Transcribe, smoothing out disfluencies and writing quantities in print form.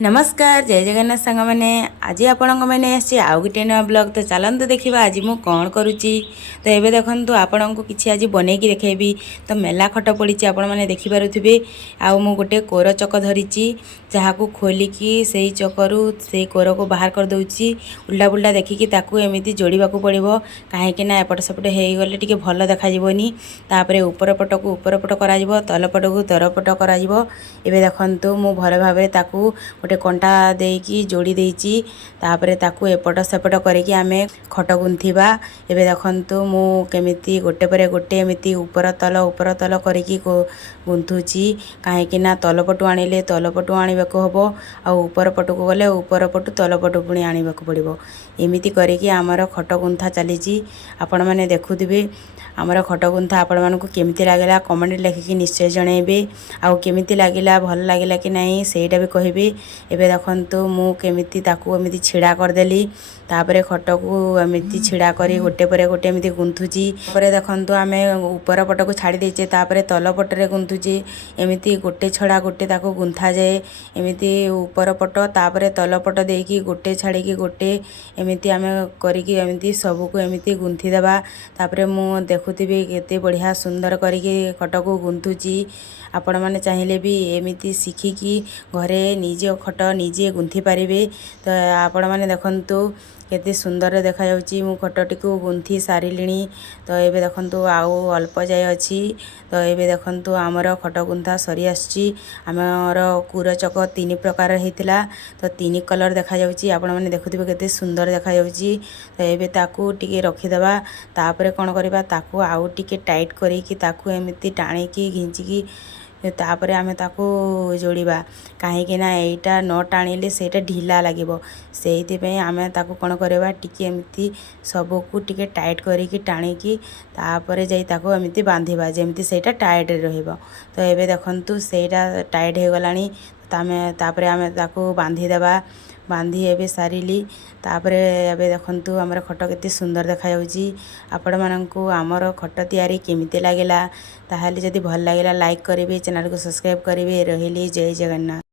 नमस्कार जय जगन्नाथ सांग मैंने आज आपण मैंने आउ गोटे नुआ ब्लॉग तो चलतु देखा आज मु कौन करुच्ची तो ये देखु आपण को किसी आज बनईकी देखेबी तो मेला खट पड़ी आपण मैंने देखिपे आउ मु गोटे कोर चक धरी जहाँ को खोलिकी से चकरू से कोर को बाहर कर दूची उल्टा पुल्टा देखिकी ताकू एमती जोड़ा पड़ो कहीं एपट सेपटे हो गले टे भल देखाजी तापर ऊपर पट को ऊपर पट कर तल पट को तर पट कर देखु मु भल भाव गोटे कंटा देकी जोड़ी देची तापरे ताकू एपट सेपट करके आमे खट गुंथिबा। एबे देखंतु मु केमिति गोटे परे गोटे एमिति ऊपर तल करके गुंथुची कहीं तलपटु आनिले तलपटु आनिबाको हबो आ ऊपर पटको गले ऊपर पटु तलपटु पुणी आनिबाको पड़िबो एमिति करके आमर खट गुंथा चलीची। आपण माने देखुथिबे आमर खट गुंथा आपण मानकु केमिति लागला कमेंट लिखिकी निश्चय जणेबे आ केमिति लागिला भल लागिला कि नहीं सेटा भी कहबे। एबे देखंतु मु केमिति ताकू एमिति छिड़ा करदेली तापरे खट को एमिति छिड़ा करी गोटे परे गोटे एमिति गुंथुची तापरे देखंतु आमे ऊपर पट को छाड़ी देचे तापरे तल पटरे गुंथुची एमिति गोटे छड़ा गोटे ताकू गुंथा जाए एमिति ऊपर पट तापरे तल पट देकी गोटे छाड़ी की गोटे एमिति आमे करिकी एमिति सब को एमिति गुंथी देबा। तापरे मु देखुथिबे केते बढ़िया सुंदर करिकी खट को गुंथुची। आपण माने चाहिले भी एमिति शिखिकी घरे निजे खट निजे गुंथी पारिबे। तो आपण माने देखंतु केते सुंदर देखा जाउची मु खटटी को गुंथी सारिलिणी। तो एबे देखंतु आउ अल्प जाय अछि। तो एबे देखंतु आमर खट गुंथा सरी आछि। आमर कुर चक तीन प्रकार हेतिला तो तीन कलर देखा जाउची आपण माने देखुथिबे केते सुंदर देखा जाउची। तो एबे ताकू टिके रखि देबा तापरे कोन करबा ताकू आउ टिके टाइट करिकी ताकू एमिति टाणीकी घिंचिकी तापरे आमे ताकू जोड़िबा कहीं ना एटा न टाणिले सेटा ढिला लागिबो सेइथि आमे ताकू कोन करबा टिके एमिति सबको टिके टाइट करिकी टाणीकी तापरे जाई ताकू एमिति बांधिबा जेमिति सेटा टाइट रहइबो। तो एबे देखंतु सेटा टाइट हो गलानी तापरे आमे ताकू बांधी देबा बांधी एबे सारिली तापरे एबे देखंतु हमर खट केते सुंदर देखा जाउची। आपण माननकु हमर खट तयारी केमिते लागेला ताहाले जदि भल लागेला लाइक करिवे चैनल को सब्सक्राइब करिवे। रहिली जय जगन्नाथ।